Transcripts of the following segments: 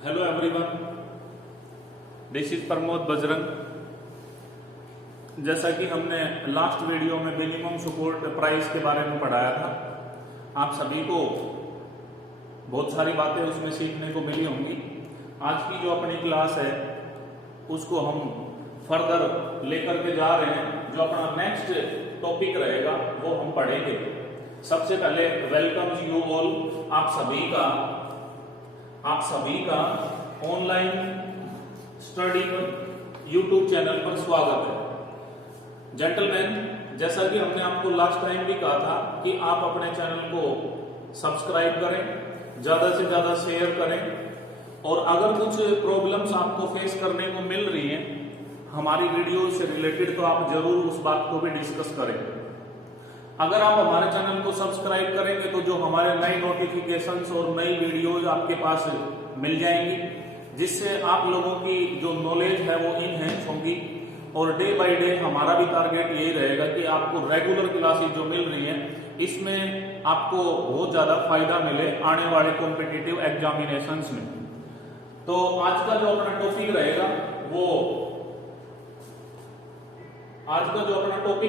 Hello everyone, this is Pramod Bajrang. जैसा कि हमने लास्ट वीडियो में मिनिमम सपोर्ट प्राइस के बारे में पढ़ाया था, आप सभी को बहुत सारी बातें उसमें सीखने को मिली होंगी। आज की जो अपनी क्लास है उसको हम फर्दर लेकर के जा रहे हैं। जो अपना नेक्स्ट टॉपिक रहेगा वो हम पढ़ेंगे। सबसे पहले वेलकम यू ऑल, आप सभी का ऑनलाइन स्टडी पर यूट्यूब चैनल पर स्वागत है। जेंटलमैन, जैसा कि हमने आपको लास्ट टाइम भी कहा था कि आप अपने चैनल को सब्सक्राइब करें, ज्यादा से ज्यादा शेयर करें, और अगर कुछ प्रॉब्लम्स आपको फेस करने को मिल रही हैं हमारी वीडियो से रिलेटेड तो आप जरूर उस बात को भी डिस्कस करें। अगर आप हमारे चैनल को सब्सक्राइब करेंगे तो जो हमारे नए नोटिफिकेशंस और नई वीडियोज आपके पास मिल जाएंगी, जिससे आप लोगों की जो नॉलेज है वो इनहेंस होंगी। और डे बाय डे हमारा भी टारगेट यही रहेगा कि आपको रेगुलर क्लासेस जो मिल रही हैं इसमें आपको बहुत ज्यादा फायदा मिले आने वाले कॉम्पिटिटिव एग्जामिनेशंस में। तो आज का जो अपना टॉपिक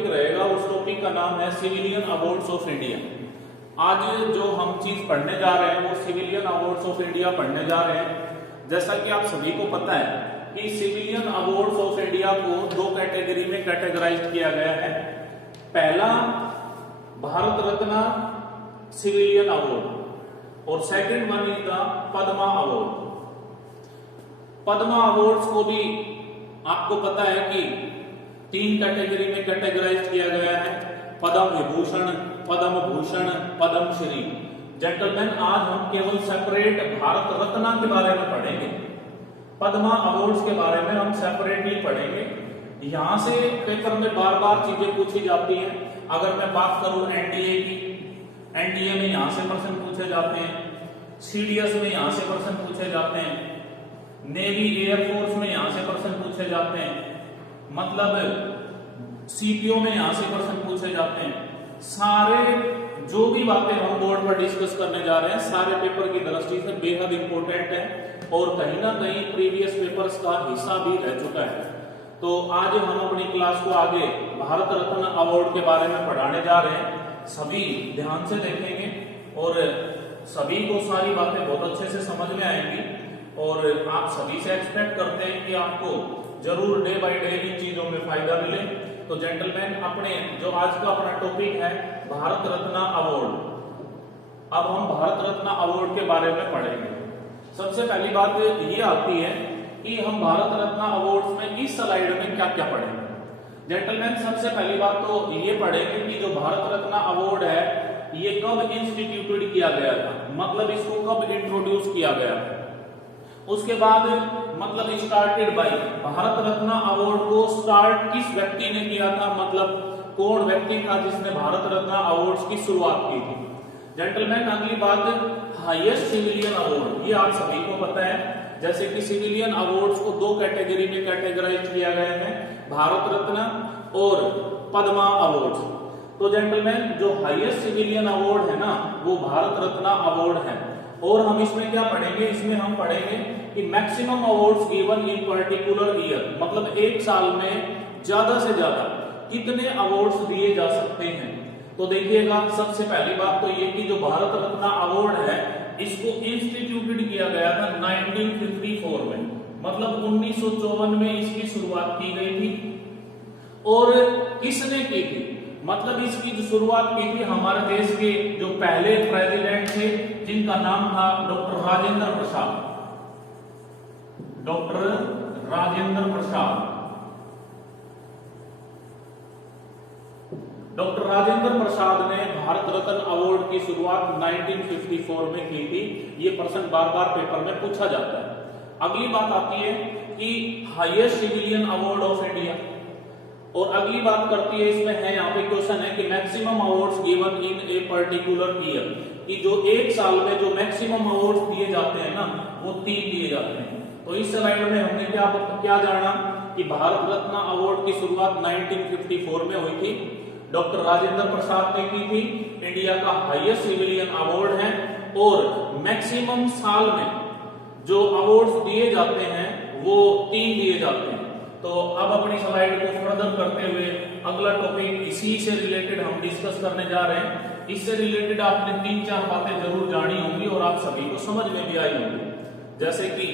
रहेगा उस टॉपिक का नाम है सिविलियन अवार्ड्स ऑफ इंडिया। आज जो हम चीज पढ़ने जा रहे हैं वो सिविलियन अवार्ड्स ऑफ इंडिया पढ़ने जा रहे हैं। जैसा कि आप सभी को पता है कि सिविलियन अवार्ड्स ऑफ इंडिया को दो कैटेगरी में कैटेगराइज किया गया है। पहला भारत रत्न सिविलियन अवार्ड और second one is the Padma award. Padma awards को भी आपको पता है कि तीन कैटेगरी में कैटेगराइज किया गया है, पद्म विभूषण, पद्म भूषण, पद्म श्री। जेंटलमैन, आज हम केवल सेपरेट भारत रत्न के बारे में पढ़ेंगे, पद्मा अवार्ड्स के बारे में हम सेपरेटली पढ़ेंगे। यहां से पेपर में बार बार चीजें पूछी जाती हैं। अगर मैं बात करूं एनडीए की, एनडीए में यहां से प्रश्न पूछे जाते हैं, सीडीएस में यहां से प्रश्न पूछे जाते हैं, नेवी एयरफोर्स में यहां से प्रश्न पूछे जाते हैं, मतलब सीपीओ में यहां से प्रश्न पूछे जाते हैं। सारे जो भी बातें हम बोर्ड पर डिस्कस करने जा रहे हैं सारे पेपर की दृष्टि से बेहद इंपॉर्टेंट है और कहीं ना कहीं प्रीवियस पेपर्स का हिस्सा भी रह चुका है। तो आज हम अपनी क्लास को आगे भारत रत्न अवार्ड के बारे में पढ़ाने जा रहे हैं। सभी ध्यान से देखेंगे और सभी को सारी बातें बहुत अच्छे से समझ में आएंगी और आप सभी से एक्सपेक्ट करते हैं कि आपको जरूर डे बाय डे इन चीजों में फायदा मिले। तो जेंटलमैन, अपने जो आज का अपना टॉपिक है भारत रत्न अवार्ड। अब हम भारत रत्न अवार्ड के बारे में पढ़ेंगे। सबसे पहली बात ये आती है कि हम भारत रत्न अवार्ड्स में इस स्लाइड में क्या क्या पढ़ेंगे। जेंटलमैन, सबसे पहली बात तो ये पढ़ेंगे कि जो भारत रत्न अवार्ड है ये कब इंस्टीट्यूटेड किया गया था, मतलब इसको कब इंट्रोड्यूस किया गया था। उसके बाद मतलब started by, Bharat Ratna award को स्टार्ट किस व्यक्ति ने किया था, मतलब कौन व्यक्ति था जिसने भारत रत्न अवार्ड्स की शुरुआत की थी। जेंटलमैन, अगली बात हाईएस्ट सिविलियन अवार्ड, ये आप सभी को पता है। जैसे कि सिविलियन अवार्ड्स को दो कैटेगरी में कैटेगराइज किया गया है, भारत रत्न और पद्मा अवार्ड्स। तो जेंटलमैन, जो हाईएस्ट सिविलियन अवार्ड है ना वो भारत रत्न अवार्ड है। और हम इसमें क्या पढ़ेंगे, इसमें हम पढ़ेंगे कि maximum awards given in particular year, मतलब एक साल में ज्यादा से ज्यादा कितने अवार्ड्स दिए जा सकते हैं। तो देखिएगा, सबसे पहली बात तो ये कि जो भारत रत्न अवार्ड है इसको इंस्टीट्यूटेड किया गया था 1954 में, मतलब 1954 में इसकी शुरुआत की गई थी। और किसने की थी, मतलब इसकी जो शुरुआत की थी हमारे देश के जो पहले प्रेसिडेंट थे जिनका नाम था doctor Rajendra Prasad. Doctor Rajendra Prasad. Doctor Rajendra Prasad ने भारत रत्न अवार्ड की शुरुआत 1954 में की थी। ये प्रश्न बार बार पेपर में पूछा जाता है। अगली बात आती है कि highest civilian award of India, और अगली बात करती है इसमें है यहाँ पे क्वेश्चन है कि maximum awards given in a particular year, कि जो एक साल में जो मैक्सिमम अवार्ड्स दिए जाते हैं ना वो 3 दिए जाते हैं। तो इस स्लाइड में हमने क्या जाना कि भारत रत्न अवार्ड की शुरुआत 1954 में हुई थी, डॉक्टर राजेंद्र प्रसाद ने की थी, इंडिया का हाईएस्ट सिविलियन अवार्ड है और मैक्सिमम साल में जो अवार्ड्स दिए जाते हैं वो 3 दिए जाते हैं। तो अब अपनी स्लाइड को फर्दर करते हुए अगला टॉपिक इसी से रिलेटेड हम डिस्कस करने जा रहे हैं। इससे रिलेटेड आपने 3-4 बातें जरूर जानी होंगी और आप सभी को समझ में भी आई होंगी, जैसे कि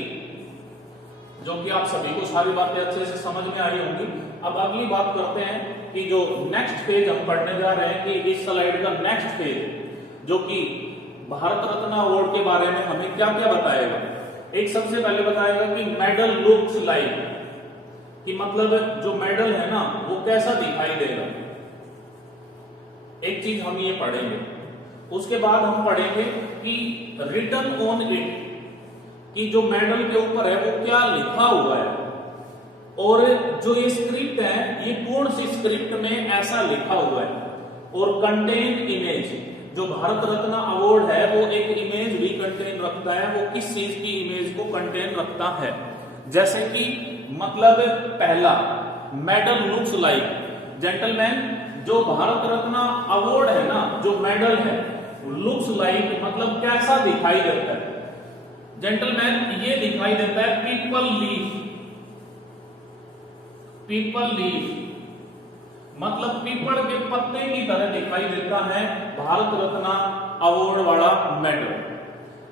जो कि आप सभी को सारी बातें अच्छे से समझ में आई होंगी। अब अगली बात करते हैं कि जो नेक्स्ट पेज हम पढ़ने जा रहे हैं कि इस स्लाइड का नेक्स्ट पेज जो कि भारत रत्न अवार्ड के बारे में हमें क्या क्या बताएगा। एक सबसे पहले बताएगा कि मेडल लुक्स लाइक, कि मतलब जो मेडल है ना वो कैसा दिखाई देगा, एक चीज हम ये पढ़ेंगे। उसके बाद हम पढ़ेंगे कि रिटन ऑन इट, कि जो मेडल के ऊपर है वो क्या लिखा हुआ है, और जो ये स्क्रिप्ट है ये कौन सी स्क्रिप्ट में ऐसा लिखा हुआ है, और कंटेन इमेज, जो भारत रत्न अवार्ड है वो एक इमेज भी कंटेन रखता है, वो किस चीज की इमेज को कंटेन रखता है। जैसे कि मतलब पहला मेडल लुक्स लाइक, जेंटलमैन जो भारत रत्न अवार्ड है ना, जो मेडल है लुक्स लाइक मतलब कैसा दिखाई देता है। जेंटलमैन ये दिखाई देता है पीपल लीफ मतलब पीपल के पत्ते की तरह दिखाई देता है भारत रत्न अवार्ड वाला मेडल।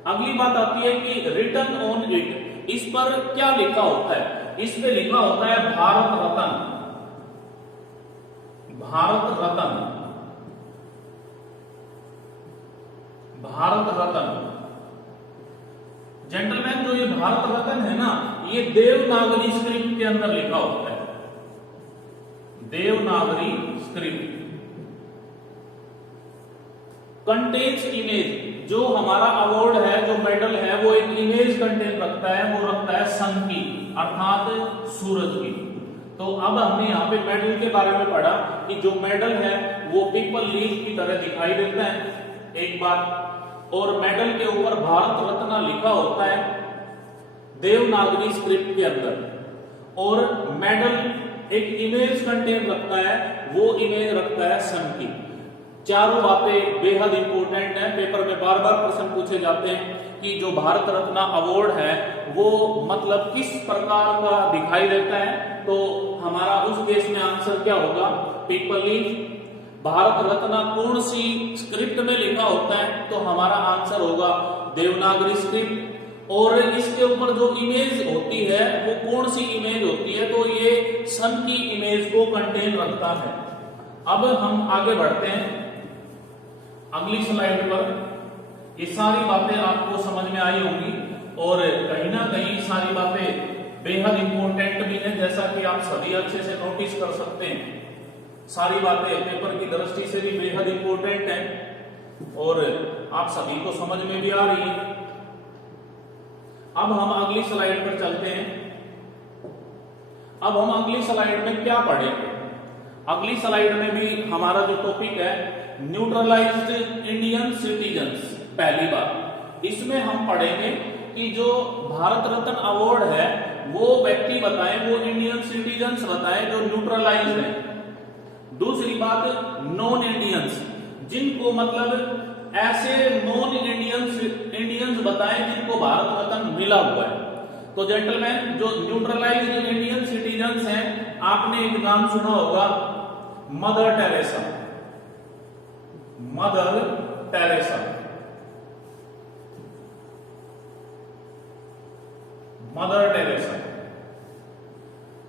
अगली बात आती है कि रिटन ऑन इट, इस पर क्या लिखा होता है, इस पे लिखा होता है भारत रत्न। भारत रत्न जेंटलमैन जो ये भारत रत्न है ना, ये देवनागरी स्क्रिप्ट के अंदर लिखा होता है, देवनागरी स्क्रिप्ट। कंटेन्स इमेज, जो हमारा अवार्ड है, जो मेडल है वो एक इमेज कंटेन रखता है, वो रखता है सन की अर्थात सूरज की। तो अब हमने यहाँ पे मेडल के बारे में पढ़ा कि जो मेडल है वो पीपल लीफ की तरह दिखाई देता है, एक बात, और मेडल के ऊपर भारत रत्न लिखा होता है देवनागरी स्क्रिप्ट के अंदर, और मेडल एक इमेज कंटेन रखता है, वो इमेज रखता है सन की। चारों बातें बेहद इंपॉर्टेंट है, पेपर में बार बार प्रश्न पूछे जाते हैं कि जो भारत रत्न अवार्ड है वो मतलब किस प्रकार का दिखाई देता है। तो हमारा उस केस में आंसर क्या होगा, पीपल लीफ। भारत रत्न कौन सी स्क्रिप्ट में लिखा होता है, तो हमारा आंसर होगा देवनागरी स्क्रिप्ट। और इसके ऊपर जो इमेज होती है वो कौन सी इमेज होती है, तो ये सन की इमेज को कंटेन रखता है। अब हम आगे बढ़ते हैं अगली स्लाइड पर। ये सारी बातें आपको समझ में आई होंगी और कहीं ना कहीं सारी बातें बेहद इंपॉर्टेंट भी हैं, जैसा कि आप सभी अच्छे से नोटिस कर सकते हैं। सारी बातें पेपर की दृष्टि से भी बेहद इंपॉर्टेंट हैं और आप सभी को समझ में भी आ रही है। अब हम अगली स्लाइड पर चलते हैं। अब हम अगली स्लाइड में क्या पढ़ेंगे, अगली स्लाइड में भी हमारा जो टॉपिक है न्यूट्रलाइज्ड इंडियन सिटीजन्स। पहली बात इसमें हम पढ़ेंगे कि जो भारत रत्न अवार्ड है वो व्यक्ति बताएं, वो इंडियन सिटीजन्स बताएं जो न्यूट्रलाइज्ड है। दूसरी बात नॉन इंडियंस, जिनको मतलब ऐसे नॉन इंडियंस बताएं जिनको भारत रत्न मिला हुआ है। तो जेंटलमैन जो न्यूट्रलाइज्ड इंडियन सिटीजन्स हैं, आपने एक नाम सुना होगा mother Teresa. Mother Teresa, mother Teresa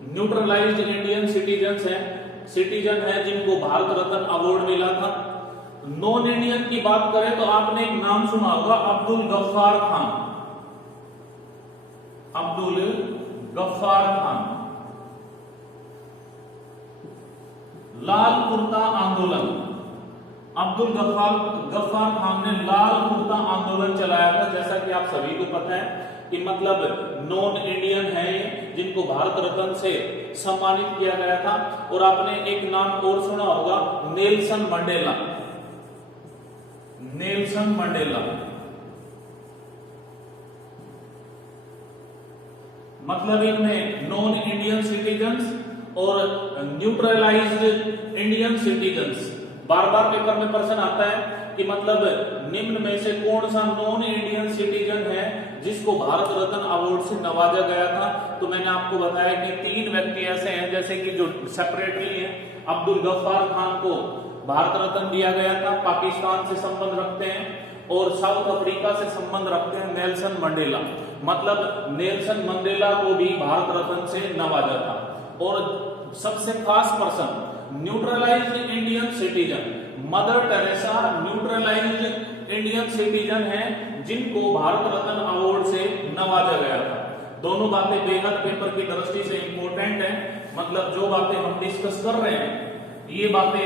neutralised Indian citizens हैं, सिटीजन है जिनको भारत रत्न अवार्ड मिला था। नॉन इंडियन की बात करें तो आपने एक नाम सुना होगा अब्दुल गफ्फार खान। अब्दुल गफ्फार खान। लाल कुर्ता आंदोलन, अब्दुल गफ्फार खान ने लाल कुर्ता आंदोलन चलाया था, जैसा कि आप सभी को पता है कि मतलब नॉन इंडियन है जिनको भारत रत्न से सम्मानित किया गया था। और आपने एक नाम और सुना होगा नेल्सन मंडेला। नेल्सन मंडेला मतलब इनमें नॉन इंडियन सिटीजन्स और न्यूट्रलाइज्ड इंडियन सिटीजन्स। बार बार पेपर में प्रश्न आता है कि मतलब निम्न में से कौन सा नॉन इंडियन सिटीजन है जिसको भारत रत्न अवार्ड से नवाजा गया था। तो मैंने आपको बताया कि 3 व्यक्ति ऐसे हैं जैसे कि जो सेपरेटली है, अब्दुल गफ्फार खान को भारत रत्न दिया गया था, पाकिस्तान से संबंध रखते हैं, और साउथ अफ्रीका से संबंध रखते हैं नेल्सन मंडेला, मतलब नेल्सन मंडेला को भी भारत रत्न से नवाजा था। और सबसे खास person neutralised Indian citizen, mother Teresa neutralised Indian citizen है जिनको भारत रत्न अवार्ड से नवाजा गया था। दोनों बातें बेहद पेपर की दृष्टि से इंपॉर्टेंट हैं, मतलब जो बातें हम डिस्कस कर रहे हैं ये बातें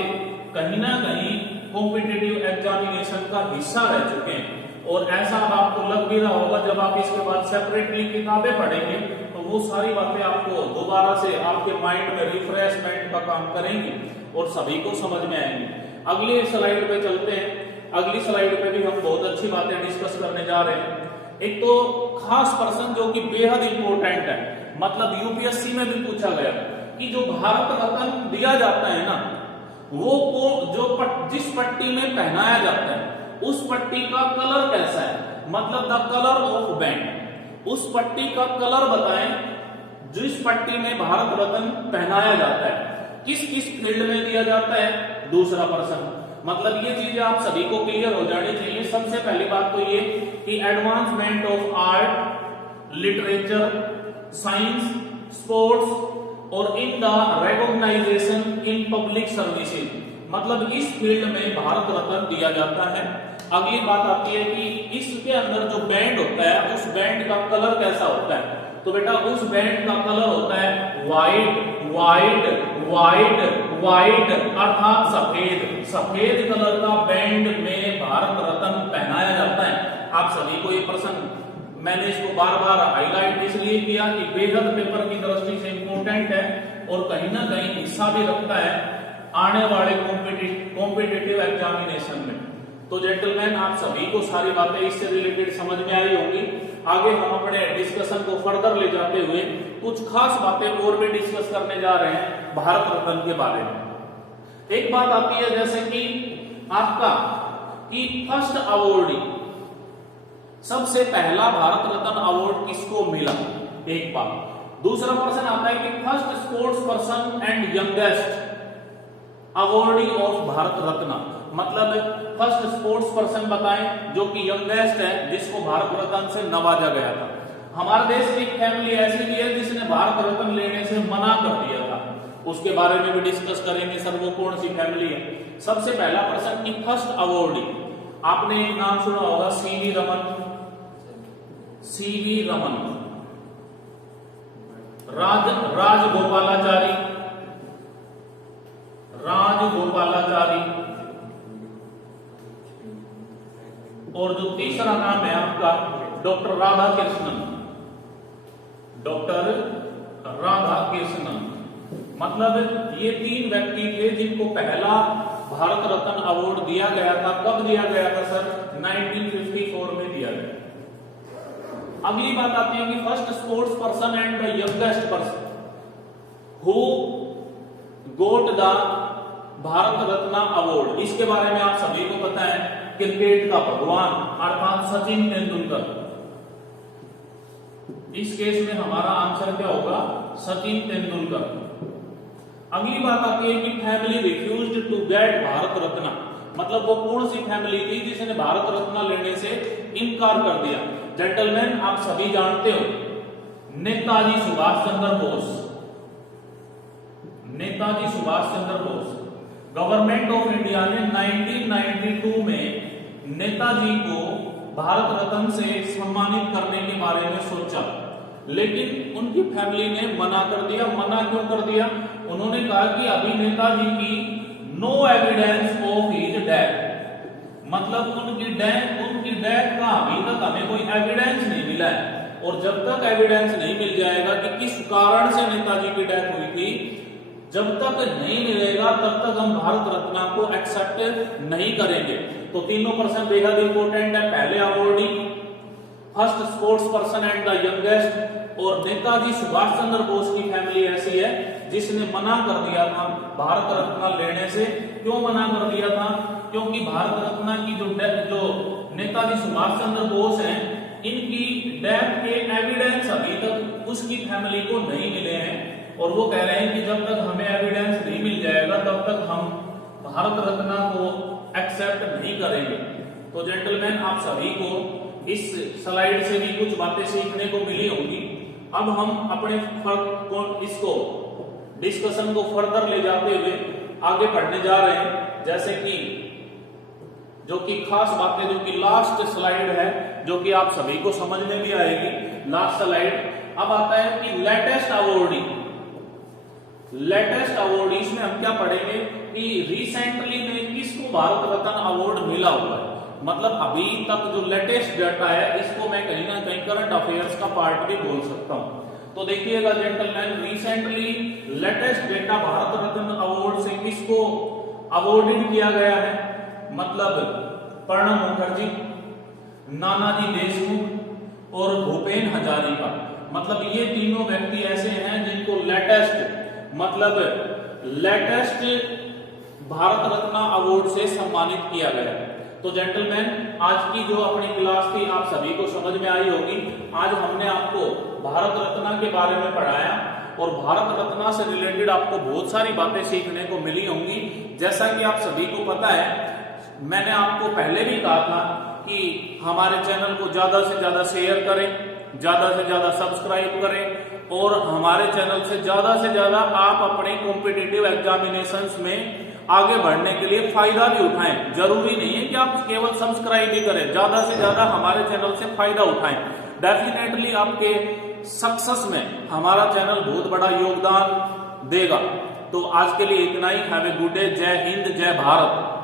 कहीं ना कहीं कॉम्पिटिटिव एग्जामिनेशन का हिस्सा रह चुके हैं। और ऐसा आपको लग भी रहा होगा जब आप इसके बाद सेपरेटली किताबें पढ़ेंगे तो वो सारी बातें आपको दोबारा से आपके माइंड में रिफ्रेशमेंट का काम करेंगी और सभी को समझ में आएंगी। अगली स्लाइड पे चलते हैं। अगली स्लाइड पे भी हम बहुत अच्छी बातें डिस्कस करने जा रहे हैं। एक तो खास पर्सन जो कि बेहद इंपॉर्टेंट है, मतलब यूपीएससी में भी पूछा गया कि जो भारत रत्न दिया जाता है ना, वो को जो जिस पट्टी में पहनाया जाता है उस पट्टी का कलर कैसा है, मतलब द कलर ऑफ बैंड, उस पट्टी का कलर बताएं जिस पट्टी में भारत रत्न पहनाया जाता है, किस किस फील्ड में दिया जाता है। दूसरा पर्सन, मतलब ये चीजें आप सभी को क्लियर हो जानी चाहिए। सबसे पहली बात तो ये कि advancement of art, literature, science, sports और in the recognisation in public services, मतलब इस फील्ड में भारत रत्न दिया जाता है। अगली बात आती है कि इसके अंदर जो बैंड होता है उस बैंड का कलर कैसा होता है। तो बेटा उस बैंड का कलर होता है व्हाइट व्हाइट व्हाइट व्हाइट, अर्थात सफेद। सफेद कलर का बैंड में भारत रत्न पहनाया जाता है। आप सभी को ये प्रश्न मैंने इसको बार बार हाईलाइट इसलिए किया कि बेहद पेपर की दृष्टि से इंपॉर्टेंट है और कहीं ना कहीं हिस्सा भी रखता है आने वाले कॉम्पिटिटिव एग्जामिनेशन में। तो जेंटलमैन, आप सभी को सारी बातें इससे रिलेटेड समझ में आई होंगी। आगे हम अपने डिस्कशन को फर्दर ले जाते हुए कुछ खास बातें और भी डिस्कस करने जा रहे हैं भारत रत्न के बारे में। एक बात आती है जैसे कि आपका कि फर्स्ट अवॉर्डी, सबसे पहला भारत रत्न अवार्ड किसको मिला, एक बात। दूसरा पर्सन आता है कि first sports person and youngest awardee of Bharat Ratna, मतलब फर्स्ट स्पोर्ट्स पर्सन बताएं जो कि यंगेस्ट है जिसको भारत रत्न से नवाजा गया था। हमारे देश की एक फैमिली ऐसी भी है जिसने भारत रत्न लेने से मना कर दिया था, उसके बारे में भी डिस्कस करेंगे। सर वो कौन सी फैमिली है? सबसे पहला पर्सन की फर्स्ट अवॉर्डी, आपने नाम सुना होगा सीवी रमन, सीवी रमन, राजगोपालाचारी, राजगोपालाचारी, और जो तीसरा नाम है आपका डॉक्टर राधा कृष्णन, डॉक्टर राधा कृष्णन। मतलब ये 3 व्यक्ति थे जिनको पहला भारत रत्न अवार्ड दिया गया था। कब दिया गया था सर? 1954 में दिया गया। अगली बात आती है कि first sports person and the youngest person who got the Bharat Ratna award. इसके बारे में आप सभी को पता है, क्रिकेट का भगवान अर्थात सचिन तेंदुलकर। इस केस में हमारा आंसर क्या होगा? सचिन तेंदुलकर। अगली बात आती है कि family refused to get Bharat Ratna, मतलब वो कौन सी फैमिली थी जिसने भारत रत्न लेने से इनकार कर दिया। जेंटलमैन, आप सभी जानते हो Netaji Subhash Chandra Bose, Netaji Subhash Chandra Bose. Government of India ने 1992 में नेताजी को भारत रत्न से सम्मानित करने के बारे में सोचा, लेकिन उनकी फैमिली ने मना कर दिया। मना क्यों कर दिया? उन्होंने कहा कि अभी नेताजी की no evidence of his death, मतलब उनकी डेथ का अभी तक हमें कोई एविडेंस नहीं मिला है, और जब तक एविडेंस नहीं मिल जाएगा कि किस कारण से नेताजी की डेथ हुई थी, जब तक नहीं मिलेगा तब तक हम भारत रत्न को एक्सेप्ट नहीं करेंगे। तो तीनों पर्सन बेहद इंपॉर्टेंट है। पहले awardee, first sports person and the youngest, और नेताजी सुभाष चंद्र बोस की फैमिली ऐसी है जिसने मना कर दिया था भारत रत्न लेने से। क्यों मना कर दिया था? क्योंकि भारत रत्न की जो नेताजी सुभाष चंद्र बोस हैं इनकी डेथ के एविडेंस अभी तक उसकी फैमिली को नहीं मिले हैं, और वो कह रहे हैं कि जब तक हमें एविडेंस नहीं मिल जाएगा तब तक हम भारत रत्न को एक्सेप्ट नहीं करेंगे। तो जेंटलमैन, आप सभी को इस स्लाइड से भी कुछ बातें सीखने को मिली होंगी। अब हम अपने इसको डिस्कशन को फर्दर ले जाते हुए आगे बढ़ने जा रहे हैं, जैसे कि जो कि खास बातें, जो कि लास्ट स्लाइड है, जो कि आप सभी को समझ में भी आएगी। लास्ट स्लाइड अब आता है कि लेटेस्ट अवॉर्डी। लेटेस्ट अवॉर्डीज में हम क्या पढ़ेंगे कि रिसेंटली में किसको भारत रत्न अवार्ड मिला हुआ है। मतलब अभी तक जो लेटेस्ट डाटा है, इसको मैं कहीं ना कहीं करंट अफेयर्स का पार्ट भी बोल सकता हूं। तो देखिएगा gentleman, recently latest data Bharat Ratna award से किसको अवॉर्डेड किया गया है, मतलब प्रणब मुखर्जी, नानाजी देशमुख और भूपेन हजारिका। मतलब ये तीनों व्यक्ति ऐसे हैं जिनको लेटेस्ट, मतलब लेटेस्ट भारत रत्न अवार्ड से सम्मानित किया गया है। तो जेंटलमैन, आज की जो अपनी क्लास थी आप सभी को समझ में आई होगी। आज हमने आपको भारत रत्न के बारे में पढ़ाया और भारत रत्न से रिलेटेड आपको बहुत सारी बातें सीखने को मिली होंगी। जैसा कि आप सभी को पता है, मैंने आपको पहले भी कहा था कि हमारे चैनल को ज्यादा से ज्यादा शेयर करें, ज्यादा से ज्यादा सब्सक्राइब करें और हमारे चैनल से ज्यादा आप अपने कॉम्पिटिटिव एग्जामिनेशंस में आगे बढ़ने के लिए फायदा भी उठाएं। जरूरी नहीं है कि आप केवल सब्सक्राइब ही करें, ज्यादा से ज्यादा हमारे चैनल से फायदा उठाएं। डेफिनेटली आपके सक्सेस में हमारा चैनल बहुत बड़ा योगदान देगा। तो आज के लिए इतना ही। Have a good day. Jai Hind, जय भारत।